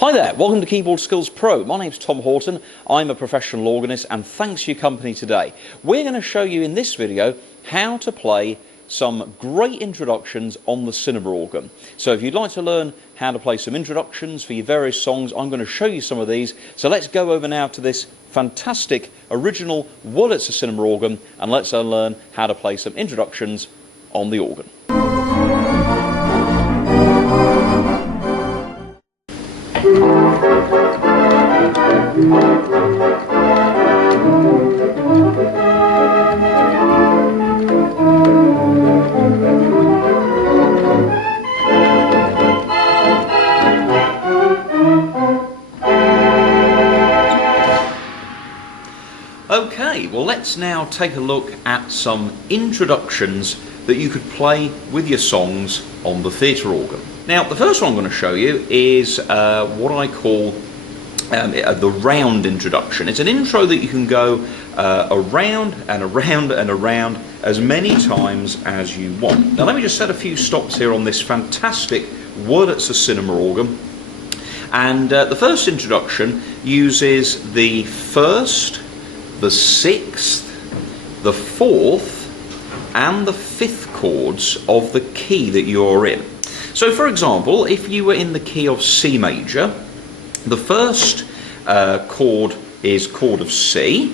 Hi there, welcome to Keyboard Skills Pro. My name's Tom Horton, I'm a professional organist and thanks for your company today. We're going to show you in this video how to play some great introductions on the cinema organ. So if you'd like to learn how to play some introductions for your various songs, I'm going to show you some of these. So let's go over now to this fantastic original Wurlitzer cinema organ and let's learn how to play some introductions on the organ. Okay, well let's now take a look at some introductions that you could play with your songs on the theatre organ. Now the first one I'm going to show you is what I call the round introduction. It's an intro that you can go around and around and around as many times as you want. Now let me just set a few stops here on this fantastic Wurlitzer cinema organ. And the first introduction uses the first, the sixth, the fourth and the fifth chords of the key that you're in. So for example, if you were in the key of C major, the first chord is chord of C,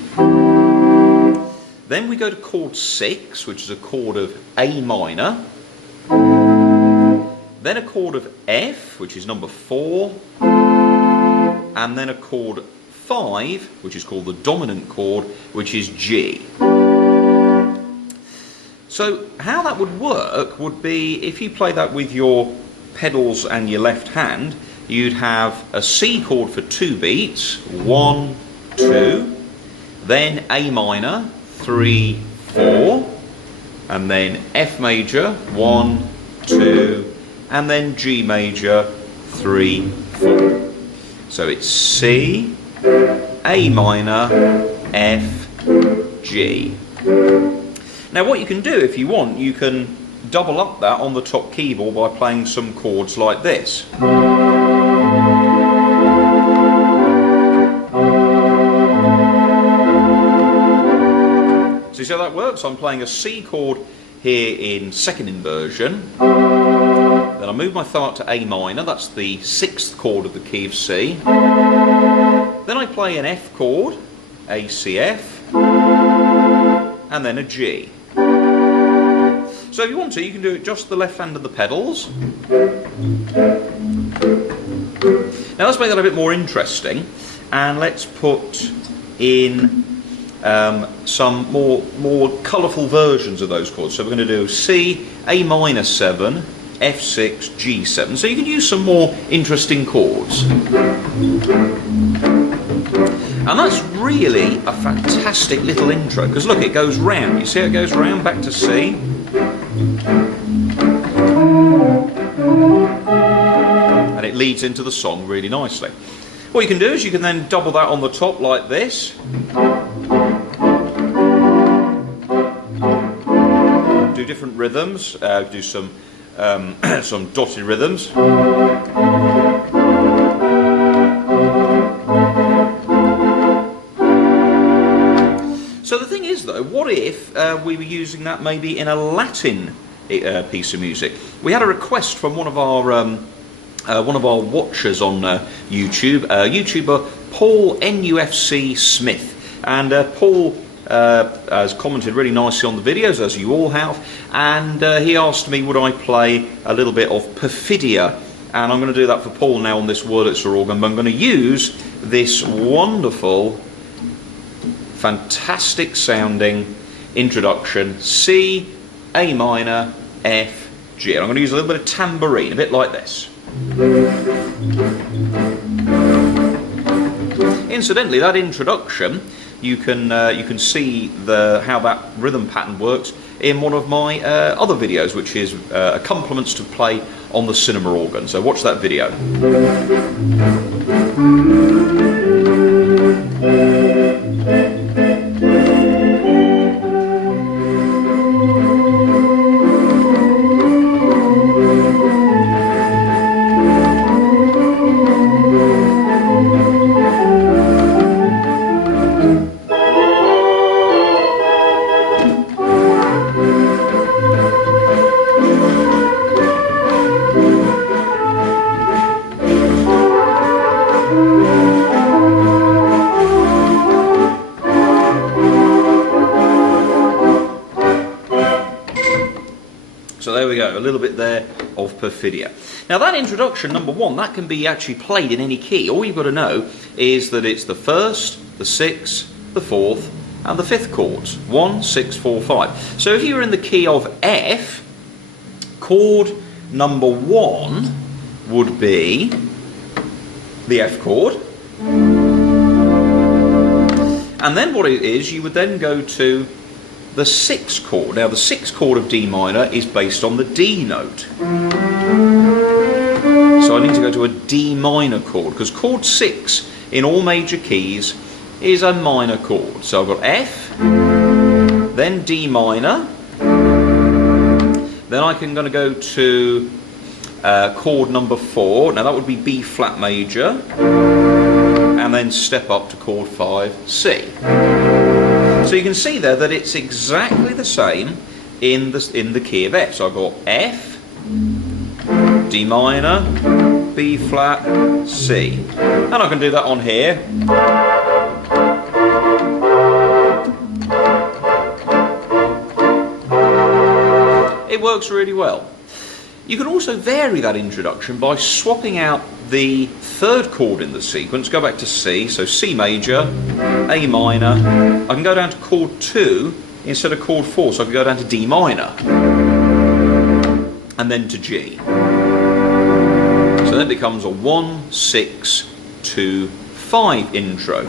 then we go to chord 6, which is a chord of A minor, then a chord of F, which is number 4, and then a chord 5, which is called the dominant chord, which is G. So how that would work would be, if you play that with your pedals and your left hand, you'd have a C chord for 2 beats, 1, 2, then A minor, 3, 4, and then F major, 1, 2, and then G major, 3, 4. So it's C, A minor, F, G. Now what you can do if you want, you can double up that on the top keyboard by playing some chords like this. So you see how that works? I'm playing a C chord here in second inversion. Then I move my thumb up to A minor, that's the 6th chord of the key of C. Then I play an F chord, A, C, F, and then a G. So if you want to, you can do it just the left hand of the pedals. Now let's make that a bit more interesting, and let's put in some more colourful versions of those chords. So we're going to do C, A minor 7, F6, G7. So you can use some more interesting chords. And that's really a fantastic little intro, because look, it goes round. You see how it goes round back to C? And it leads into the song really nicely. What you can do is you can then double that on the top like this. Do different rhythms, do some dotted rhythms. So the thing is though, what if we were using that maybe in a Latin piece of music? We had a request from one of our watchers on YouTube, YouTuber Paul NUFC Smith, and Paul has commented really nicely on the videos, as you all have, and he asked me would I play a little bit of Perfidia, and I'm going to do that for Paul now on this Wurlitzer organ. But I'm going to use this wonderful, fantastic sounding introduction, C, A minor, F, G. And I'm going to use a little bit of tambourine, a bit like this. Incidentally, that introduction, you can see how that rhythm pattern works in one of my other videos, which is accompaniments to play on the cinema organ. So watch that video. go, a little bit there of Perfidia. Now that introduction, number one, that can be actually played in any key. All you've got to know is that it's the first, the sixth, the fourth, and the fifth chords. 1, 6, 4, 5. So if you were in the key of F, chord number 1 would be the F chord. And then what it is, you would then go to the sixth chord. Now the sixth chord of D minor is based on the D note. So I need to go to a D minor chord, because chord 6 in all major keys is a minor chord. So I've got F, then D minor, then I can going to go to chord number 4. Now that would be B flat major, and then step up to chord 5, C. So you can see there that it's exactly the same in the key of F. So I've got F, D minor, B flat, C. And I can do that on here. It works really well. You can also vary that introduction by swapping out the third chord in the sequence. Go back to C, so C major, A minor. I can go down to chord 2 instead of chord 4, so I can go down to D minor and then to G. So then it becomes a 1, 6, 2, 5 intro.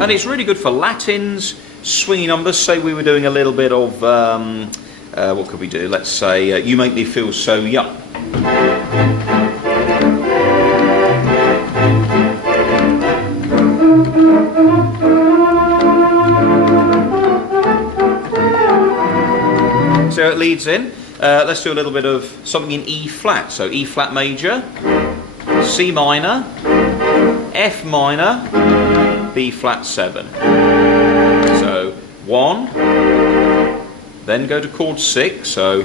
And it's really good for Latins, swingy numbers. Say we were doing a little bit of, what could we do? Let's say, You Make Me Feel So Young. So it leads in. Let's do a little bit of something in E flat. So E flat major, C minor, F minor, B flat 7. So 1, then go to chord 6, so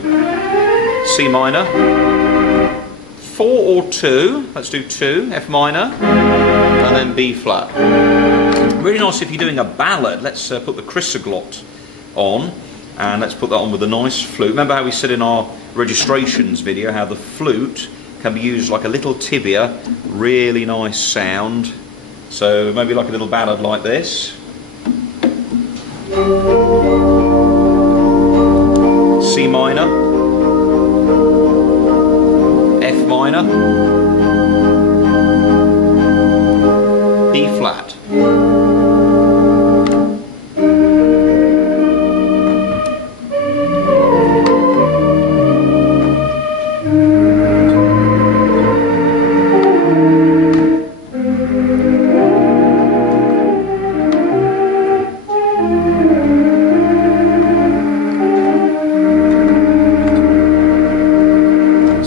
C minor, 4 or 2, let's do 2, F minor, and then B flat. Really nice if you're doing a ballad. Let's put the chrysoglot on, and let's put that on with a nice flute. Remember how we said in our registrations video how the flute can be used like a little tibia, really nice sound. So maybe like a little ballad like this. C minor, F minor, B flat.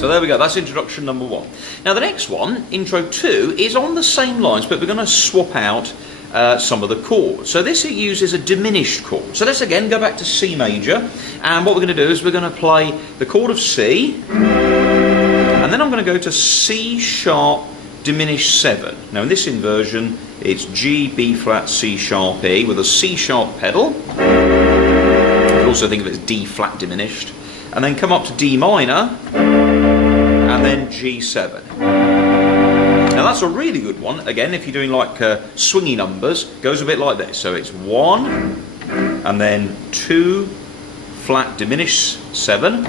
There we go, that's introduction number 1. Now the next one, intro 2, is on the same lines, but we're going to swap out some of the chords. So this uses a diminished chord. So let's again go back to C major, and what we're going to do is we're going to play the chord of C, and then I'm going to go to C sharp diminished 7. Now in this inversion it's G, B flat, C sharp, E with a C sharp pedal. You can also think of it as D flat diminished, and then come up to D minor, and then G7. Now that's a really good one. Again, if you're doing like swingy numbers, goes a bit like this. So it's 1, and then 2 flat diminished 7,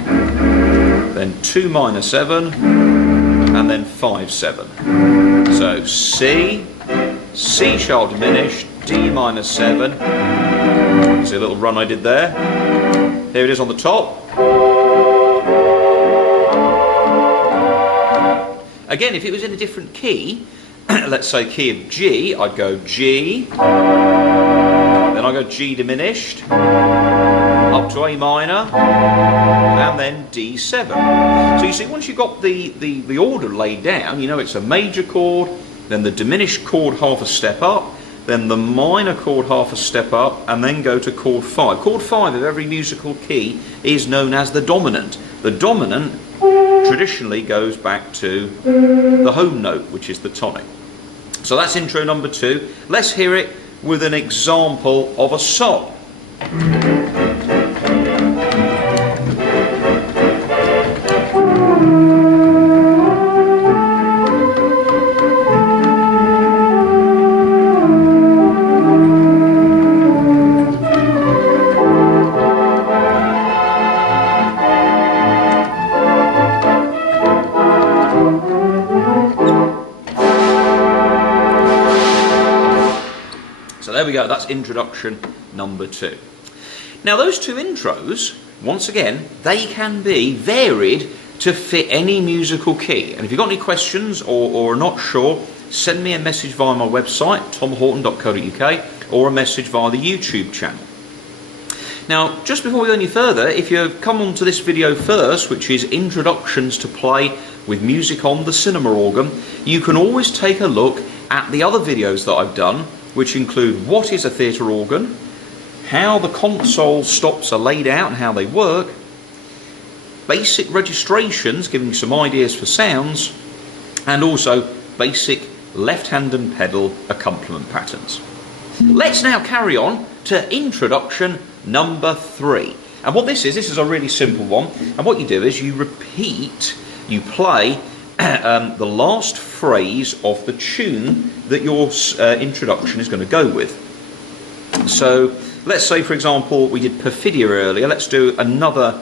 then 2 minor 7, and then 5 7. So C, C sharp diminished, D minor 7. See a little run I did there. Here it is on the top. Again, if it was in a different key, let's say key of G, I'd go G, then I go G diminished, up to A minor, and then D7. So you see, once you've got the order laid down, you know it's a major chord, then the diminished chord half a step up, then the minor chord half a step up, and then go to chord 5. Chord 5 of every musical key is known as the dominant. The dominant traditionally goes back to the home note, which is the tonic. So that's intro number 2. Let's hear it with an example of a song. So there we go, that's introduction number 2. Now those 2 intros, once again, they can be varied to fit any musical key. And if you've got any questions or are not sure, send me a message via my website, tomhorton.co.uk, or a message via the YouTube channel. Now, just before we go any further, if you've come onto this video first, which is Introductions to Play with Music on the Cinema Organ, you can always take a look at the other videos that I've done, which include what is a theatre organ, how the console stops are laid out and how they work, basic registrations giving you some ideas for sounds, and also basic left-hand and pedal accompaniment patterns. Let's now carry on to introduction number 3. And what this is a really simple one, and what you do is you play the last phrase of the tune that your introduction is going to go with. So let's say, for example, we did Perfidia earlier. Let's do another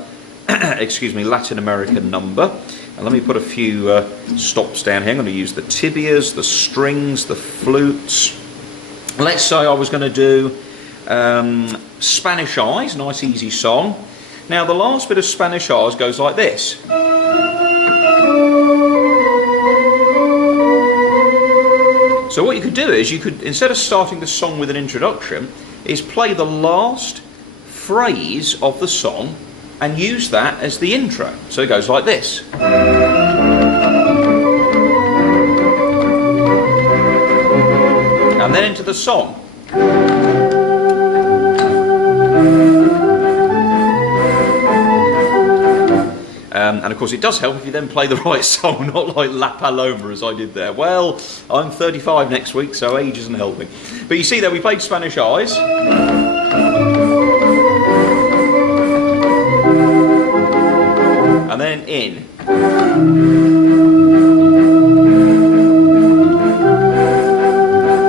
Latin American number. And let me put a few stops down here. I'm going to use the tibias, the strings, the flutes. Let's say I was going to do Spanish Eyes, nice easy song. Now the last bit of Spanish Eyes goes like this. So what you could do is, you could, instead of starting the song with an introduction, is play the last phrase of the song and use that as the intro. So it goes like this. And then into the song. And of course it does help if you then play the right song, not like La Paloma as I did there. Well, I'm 35 next week, so age isn't helping. But you see there, we played Spanish Eyes. And then in.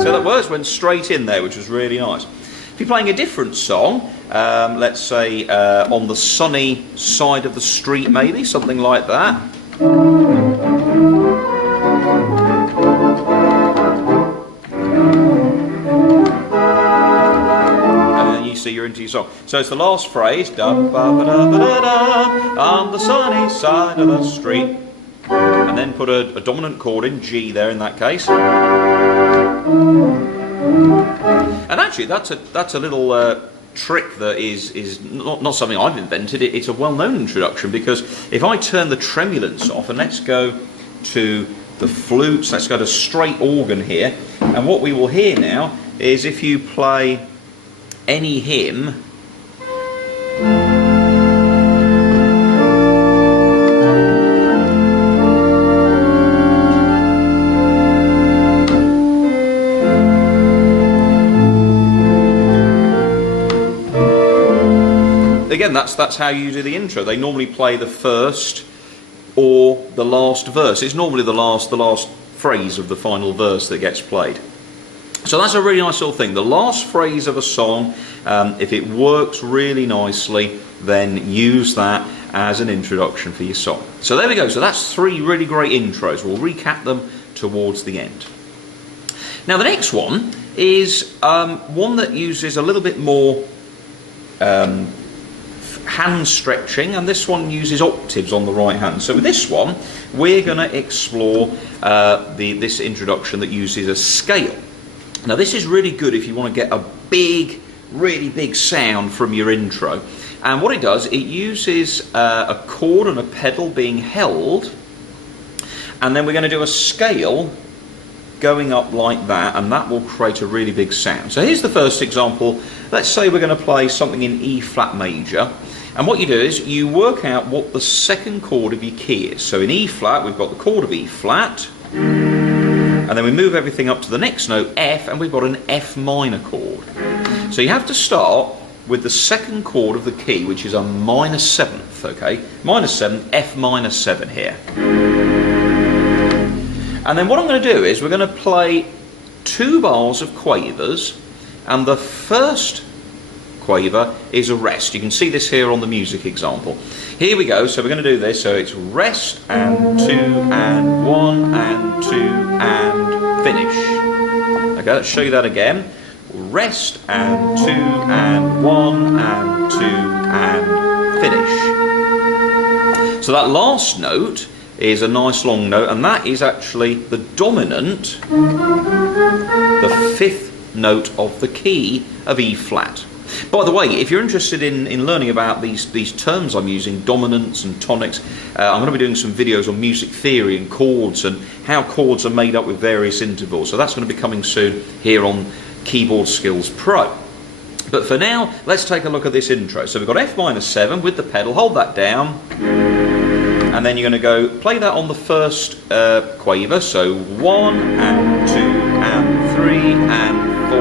So that works, went straight in there, which was really nice. If you're playing a different song, let's say on the sunny side of the street maybe, something like that. And then you see you're into your song. So it's the last phrase, da, ba, ba, da, ba, da, da, on the sunny side of the street. And then put a dominant chord in, G there in that case. And actually, that's a little trick that is not something I've invented. It's a well-known introduction, because if I turn the tremulance off, and let's go to the flutes, let's go to straight organ here, and what we will hear now is if you play any hymn. Again, that's how you do the intro. They normally play the first or the last verse. It's normally the last phrase of the final verse that gets played. So that's a really nice little thing. The last phrase of a song, if it works really nicely, then use that as an introduction for your song. So there we go. So that's 3 really great intros. We'll recap them towards the end. Now the next one is one that uses a little bit more hand stretching, and this one uses octaves on the right hand. So with this one, we're going to explore this introduction that uses a scale. Now this is really good if you want to get a really big sound from your intro. And what it does, it uses a chord and a pedal being held, and then we're going to do a scale going up like that, and that will create a really big sound. So here's the first example. Let's say we're going to play something in E flat major, and what you do is you work out what the second chord of your key is. So in E flat we've got the chord of E flat, and then we move everything up to the next note, F, and we've got an F minor chord. So you have to start with the second chord of the key, which is a minor seventh, okay? Minor seventh, F minor 7 here. And then what I'm going to do is we're going to play 2 bars of quavers, and the first quaver is a rest. You can see this here on the music example. Here we go, so we're going to do this, so it's rest and 2 and 1 and 2 and finish. Okay, let's show you that again. Rest and 2 and 1 and 2 and finish. So that last note is a nice long note, and that is actually the dominant, the 5th note of the key of E flat. By the way, if you're interested in learning about these terms I'm using, dominants and tonics, I'm going to be doing some videos on music theory and chords and how chords are made up with various intervals. So that's going to be coming soon here on Keyboard Skills Pro. But for now, let's take a look at this intro. So we've got F minor 7 with the pedal, hold that down, and then you're going to go play that on the first quaver, so 1 and 2 and 3 and 4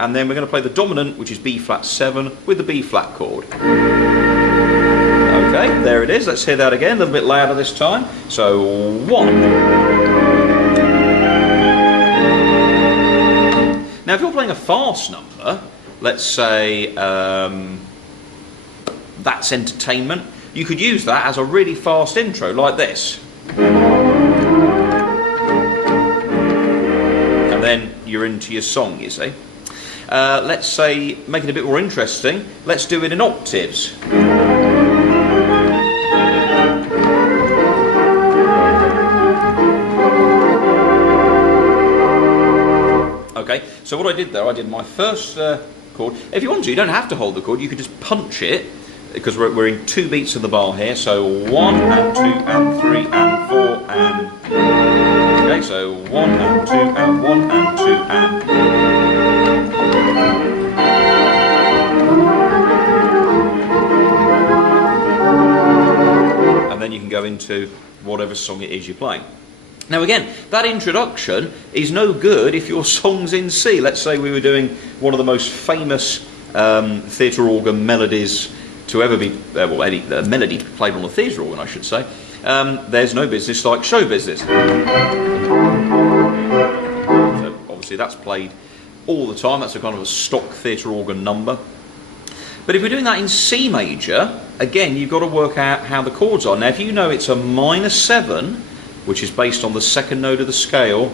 and then we're going to play the dominant, which is B flat 7 with the B flat chord. Okay, there it is. Let's hear that again, a little bit louder this time. So 1. Now if you're playing a fast number, let's say That's Entertainment, you could use that as a really fast intro like this. And then you're into your song, you see. Let's say, make it a bit more interesting, let's do it in octaves. Okay, so what I did there, I did my first chord. If you want to, you don't have to hold the chord, you could just punch it, because we're in 2 beats of the bar here, so 1 and 2 and 3 and 4 and... Okay, so 1 and 2 and 1 and 2 and... And then you can go into whatever song it is you're playing. Now again, that introduction is no good if your song's in C. Let's say we were doing one of the most famous theatre organ melodies to ever be, well, any melody played on a theatre organ, I should say. There's no business like show business. So obviously that's played all the time. That's a kind of a stock theatre organ number. But if we're doing that in C major, again, you've got to work out how the chords are. Now, if you know it's a minor 7, which is based on the second note of the scale,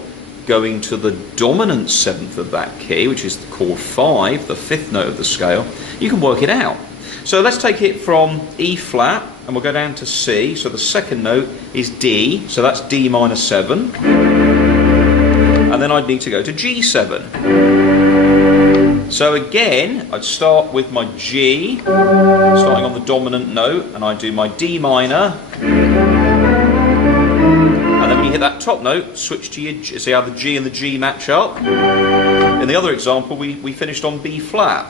going to the dominant 7th of that key, which is the chord 5, the 5th note of the scale, you can work it out. So let's take it from E flat, and we'll go down to C. So the second note is D, so that's D minor 7. And then I'd need to go to G7. So again, I'd start with my G, starting on the dominant note, and I do my D minor. And then when you hit that top note, switch to your G. See how the G and the G match up? In the other example, we finished on B flat.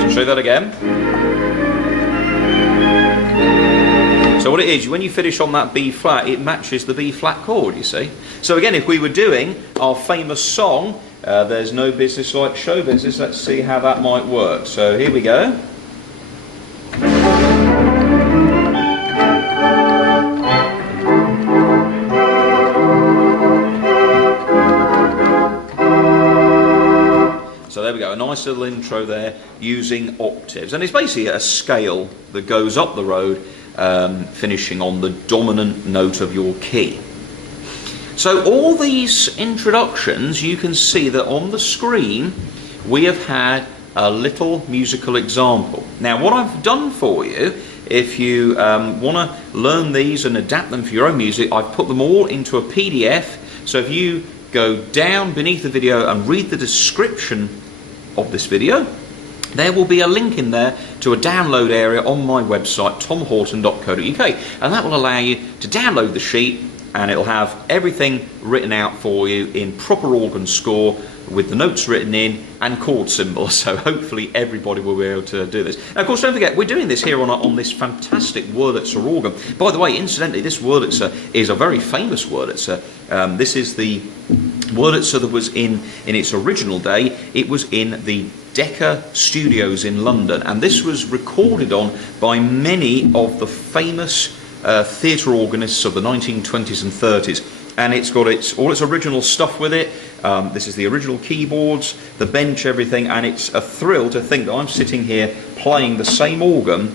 So show that again. So what it is, when you finish on that B flat, it matches the B flat chord, you see. So again, if we were doing our famous song, There's No Business Like Show Business, let's see how that might work. So here we go. So there we go, a nice little intro there using octaves. And it's basically a scale that goes up the road, finishing on the dominant note of your key. So all these introductions, you can see that on the screen we have had a little musical example. Now what I've done for you, if you want to learn these and adapt them for your own music, I've put them all into a PDF. So if you go down beneath the video and read the description of this video, there will be a link in there to a download area on my website, tomhorton.co.uk, and that will allow you to download the sheet, and it'll have everything written out for you in proper organ score with the notes written in and chord symbols. So hopefully everybody will be able to do this. Now, of course, don't forget, we're doing this here on this fantastic Wurlitzer organ. By the way, incidentally, this Wurlitzer is a very famous Wurlitzer. This is the Wurlitzer that was in its original day, it was in the Decca Studios in London, and this was recorded on by many of the famous theatre organists of the 1920s and 30s. And it's got all its original stuff with it. This is the original keyboards, the bench, everything, and it's a thrill to think that I'm sitting here playing the same organ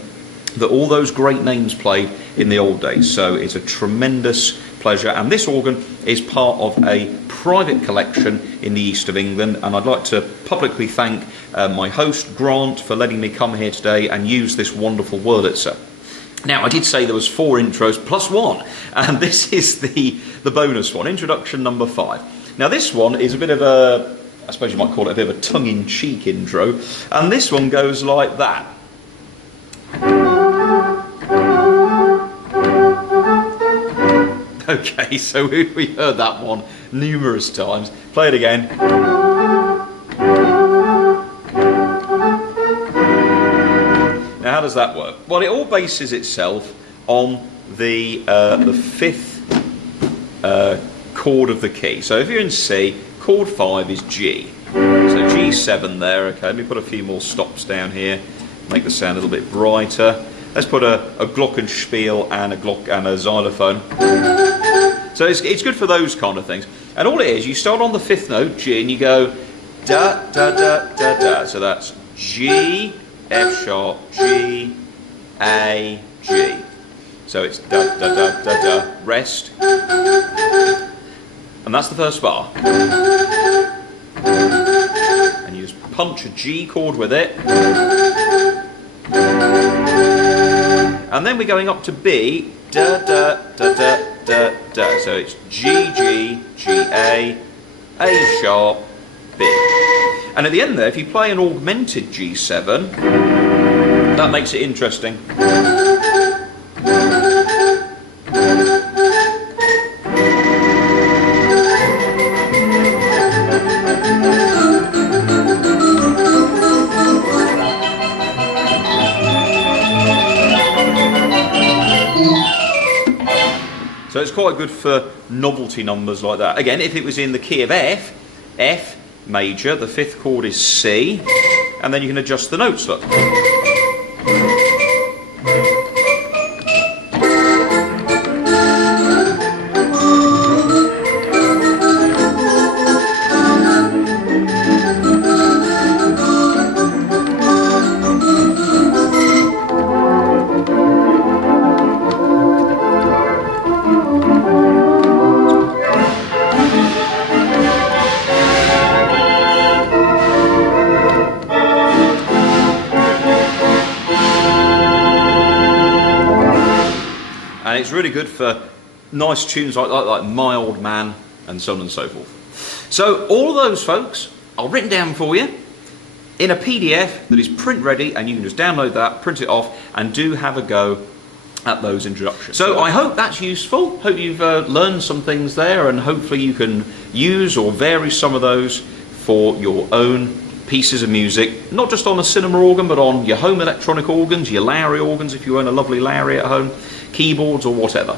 that all those great names played in the old days. So it's a tremendous pleasure, and this organ is part of a private collection in the east of England, and I'd like to publicly thank my host Grant for letting me come here today and use this wonderful Wurlitzer. Now, I did say there was 4 intros plus 1, and this is the bonus one, introduction number 5. Now, this one is a bit of a, I suppose you might call it a bit of a tongue-in-cheek intro, and this one goes like that. Okay, so we heard that one numerous times. Play it again. Now, how does that work? Well, it all bases itself on the 5th chord of the key. So if you're in C, chord 5 is G. So G7 there. Okay, let me put a few more stops down here, make the sound a little bit brighter. Let's put a glockenspiel and a xylophone. So it's good for those kind of things. And all it is, you start on the 5th note, G, and you go da da da da da. So that's G, F sharp, G, A, G. So it's da da da da da, rest. And that's the first bar. And you just punch a G chord with it. And then we're going up to B, da da da da da da. So it's G, G, G, A sharp, B. And at the end there, if you play an augmented G7, that makes it interesting. So it's quite good for novelty numbers like that. Again, if it was in the key of F, F major, the 5th chord is C, and then you can adjust the notes, look. And it's really good for nice tunes like My Old Man and so on and so forth. So all of those, folks, are written down for you in a PDF that is print ready, and you can just download that, print it off, and do have a go at those introductions. So I hope that's useful. Hope you've learned some things there, and hopefully you can use or vary some of those for your own pieces of music, not just on a cinema organ, but on your home electronic organs, your Lowry organs if you own a lovely Lowry at home, keyboards or whatever.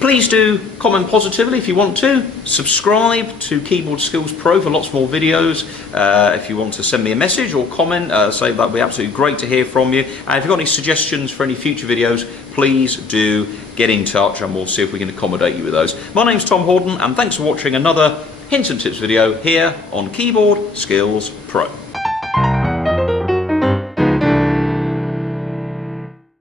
Please do comment positively if you want to. Subscribe to Keyboard Skills Pro for lots more videos. If you want to send me a message or comment, say that would be absolutely great to hear from you. And if you've got any suggestions for any future videos, please do get in touch and we'll see if we can accommodate you with those. My name's Tom Horton, and thanks for watching another Hints and Tips video here on Keyboard Skills Pro.